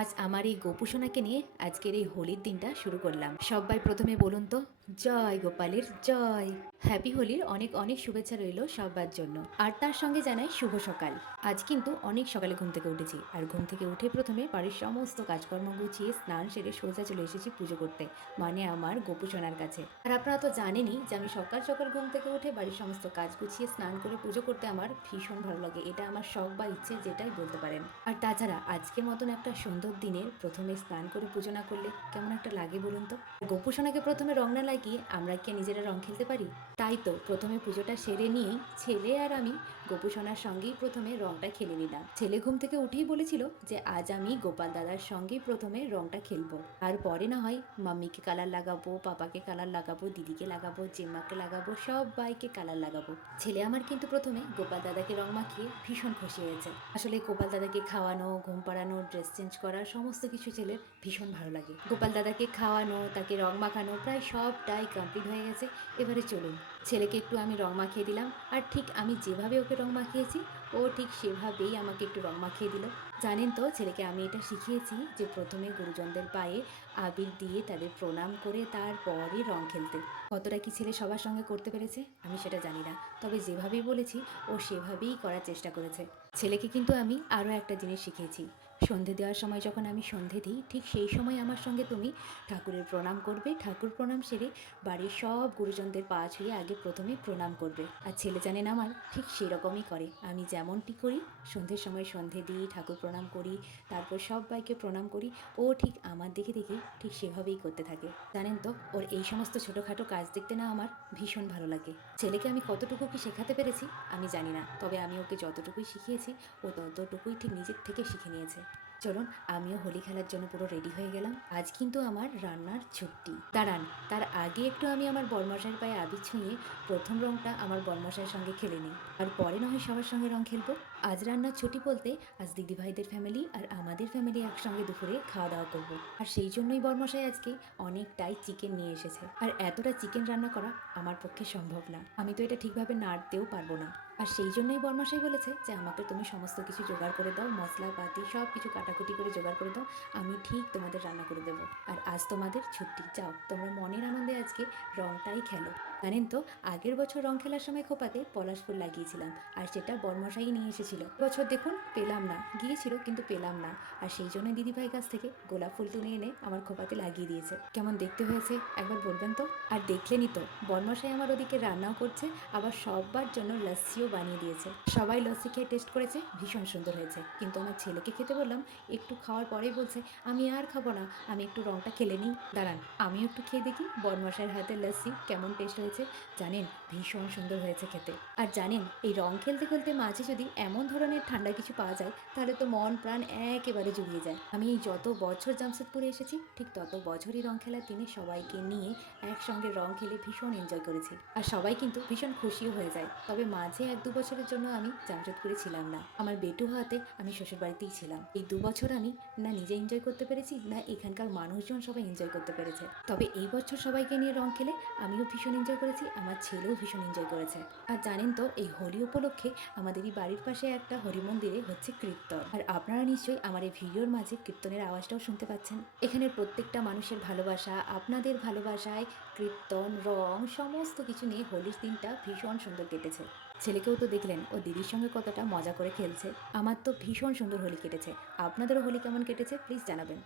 আজ আমার এই গোপুসোনাকে নিয়ে আজকের এই হোলির দিনটা শুরু করলাম। সবাই প্রথমে বলুন তো, জয় গোপালের জয়। হ্যাপি হোলির অনেক অনেক শুভেচ্ছা রইল সবার জন্য। আর তার সঙ্গে জানাই শুভ সকাল। আজ কিন্তু অনেক সকালে ঘুম থেকে উঠেছি, আর ঘুম থেকে উঠে প্রথমে বাড়ির সমস্ত কাজকর্ম গুছিয়ে স্নান সেরে সোজা চলে এসেছি পুজো করতে, মানে আমার গোপুসোনার কাছে। আর আপনারা তো জানেনই যে আমি সকাল সকাল ঘুম থেকে উঠে বাড়ির সমস্ত কাজ গুছিয়ে স্নান করে পুজো করতে আমার ভীষণ ভালো লাগে। এটা আমার শখ বা ইচ্ছে, যেটাই বলতে পারেন। আর তাছাড়া আজকের মতন একটা সুন্দর দিনে প্রথমে স্নান করে পুজো না করলে কেমন একটা লাগে বলুন তো। গোপুসোনাকে প্রথমে রং না লাগিয়ে আমরা কি নিজেরা রং খেলতে পারি? তাই তো প্রথমে পুজোটা সেরে নিয়েই ছেলে আর আমি গোপুসোনার সঙ্গেই প্রথমে রংটা খেলে নিলাম। ছেলে ঘুম থেকে উঠেই বলেছিল যে আজ আমি গোপাল দাদার সঙ্গেই প্রথমে রংটা খেলবো, আর পরে না হয় মাম্মিকে কালার লাগাবো, পাপাকে কালার লাগাবো, দিদিকে লাগাবো, জেম্মাকে লাগাবো, সবাইকে কালার লাগাবো। ছেলে আমার কিন্তু প্রথমে গোপাল দাদাকে রং মাখিয়ে ভীষণ খুশি হয়েছে। আসলে গোপাল দাদাকে খাওয়ানো, ঘুম পাড়ানো, ড্রেস চেঞ্জ করা সমস্ত কিছু ছেলের ভীষণ ভালো লাগে। গোপাল দাদাকে খাওয়ানো, তাকে রং মাখানো প্রায় সবটাই কমপ্লিট হয়ে গেছে। এবারে চলুন ছেলেকে একটু আমি রং মাখিয়ে দিলাম, আর ঠিক আমি যেভাবে ওকে রং মাখিয়েছি ও ঠিক সেভাবেই আমাকে একটু রং মাখিয়ে দিল। জানেন তো ছেলেকে আমি এটা শিখিয়েছি যে প্রথমে গুরুজনদের পায়ে আবির দিয়ে তাদের প্রণাম করে তারপরে রং খেলতে। কতটা কি ছেলে সবার সঙ্গে করতে পেরেছে আমি সেটা জানি না, তবে যেভাবেই বলেছি ও সেভাবেই করার চেষ্টা করেছে। ছেলেকে কিন্তু আমি আরও একটা জিনিস শিখিয়েছি। সন্ধে দেওয়ার সময় যখন আমি সন্ধে দিই, ঠিক সেই সময় আমার সঙ্গে তুমি ঠাকুরের প্রণাম করবে। ঠাকুর প্রণাম সেরে বাড়ির সব গুরুজনদের পা ছুঁয়ে আগে প্রথমে প্রণাম করবে। আর ছেলে জানেন আমার ঠিক সেরকমই করে। আমি যেমনটি করি, সন্ধ্যের সময় সন্ধে দিই, ঠাকুর প্রণাম করি, তারপর সবাইকে প্রণাম করি, ও ঠিক আমার দেখে দেখে ঠিক সেভাবেই করতে থাকে। জানেন তো ওর এই সমস্ত ছোটোখাটো কাজ দেখতে না আমার ভীষণ ভালো লাগে। ছেলেকে আমি কতটুকু কি শেখাতে পেরেছি আমি জানি না, তবে আমি ওকে যতটুকুই শিখিয়েছি ও ততটুকুই ঠিক নিজের থেকে শিখে নিয়েছে। চলুন আমিও হোলি খেলার জন্য পুরো রেডি হয়ে গেলাম। আজ কিন্তু আমার রান্নার ছুটি। দাঁড়ান, তার আগে একটু আমি আমার বরমশাইয়ের পায়ে আবির ছুঁয়ে প্রথম রংটা আমার বরমশাইয়ের সঙ্গে খেলে নিই, আর পরে না হয় সবার সঙ্গে রং খেলবো। আজ রান্নার ছুটি বলতে আজ দিদিভাইদের ফ্যামিলি আর আমাদের ফ্যামিলি একসঙ্গে দুপুরে খাওয়া দাওয়া করবো, আর সেই জন্যই বরমশাই আজকে অনেকটাই চিকেন নিয়ে এসেছে। আর এতটা চিকেন রান্না করা আমার পক্ষে সম্ভব না, আমি তো এটা ঠিকভাবে নাড়তেও পারবো না। আর সেই জন্যই বরমশাই বলেছে যে আমাকে তুমি সমস্ত কিছু জোগাড় করে দাও, মশলাপাতি সব কিছু কাটাকুটি করে জোগাড় করে দাও, আমি ঠিক তোমাদের রান্না করে দেবো। আর আজ তোমাদের ছুটি, যাও তোমরা মনের আনন্দে আজকে রংটাই খেলো। জানেন তো আগের বছর রং খেলার সময় খোপাতে পলাশ ফুল লাগিয়েছিলাম, আর সেটা বরমশাই নিয়ে এসেছিল। বছর দেখুন পেলাম না, গিয়েছিল কিন্তু পেলাম না, আর সেই জন্য দিদিভাই কাছ থেকে গোলাপ ফুল তুলে এনে আমার খোপাতে লাগিয়ে দিয়েছে। কেমন দেখতে হয়েছে একবার বলবেন তো। আর দেখলেনই তো বরমশাই আমার ওদিকে রান্নাও করছে, আবার সবার জন্য লস্যিও বানিয়ে দিয়েছে। সবাই লস্যি খেয়ে টেস্ট করেছে, ভীষণ সুন্দর হয়েছে। কিন্তু আমার ছেলেকে খেতে বললাম, একটু খাওয়ার পরেই বলছে আমি আর খাবো না, আমি একটু রংটা খেলে নিই। দাঁড়ান আমিও একটু খেয়ে দেখি বরমশাইয়ের হাতের লস্যি কেমন টেস্ট হয়েছে। জানেন ভীষণ সুন্দর হয়েছে খেতে। আর জানেন এই রং খেলতে খেলতে মাঝে যদি এমন ধরনের ঠান্ডা কিছু পাওয়া যায় তাহলে তো মন প্রাণ একেবারে জুড়িয়ে যায়। আমি এই যত বছর জামশেদপুরে এসেছি ঠিক তত বছরই রং খেলার দিনে সবাইকে নিয়ে একসঙ্গে রং খেলে ভীষণ এনজয় করেছি, আর সবাই কিন্তু ভীষণ খুশিও হয়ে যায়। তবে মাঝে 1-2 বছরের জন্য আমি জামশেদপুরে ছিলাম না, আমার বেটু হওয়াতে আমি শ্বশুর বাড়িতেই ছিলাম। এই 2 বছর আমি না নিজে এনজয় করতে পেরেছি, না এখানকার মানুষজন সবাই এনজয় করতে পেরেছে। তবে এই বছর সবাইকে নিয়ে রং খেলে আমিও ভীষণ এনজয় করেছি, আমার ছেলেও ভীষণ এনজয় করেছে। আর জানেন তো এই হোলি উপলক্ষে আমাদের এই বাড়ির পাশে একটা হরি মন্দিরে হচ্ছে কীর্তন, আর আপনারা নিশ্চয়ই আমার এই ভিডিওর মাঝে কীর্তনের আওয়াজটাও শুনতে পাচ্ছেন। এখানের প্রত্যেকটা মানুষের ভালোবাসা, আপনাদের ভালোবাসায় কীর্তন, রং সমস্ত কিছু নিয়ে হোলির দিনটা ভীষণ সুন্দর কেটেছে। ছেলেকেও তো দেখলেন ও দিদির সঙ্গে কতটা মজা করে খেলছে। আমার তো ভীষণ সুন্দর হোলি কেটেছে। আপনাদেরও হোলি কেমন কেটেছে প্লিজ জানাবেন।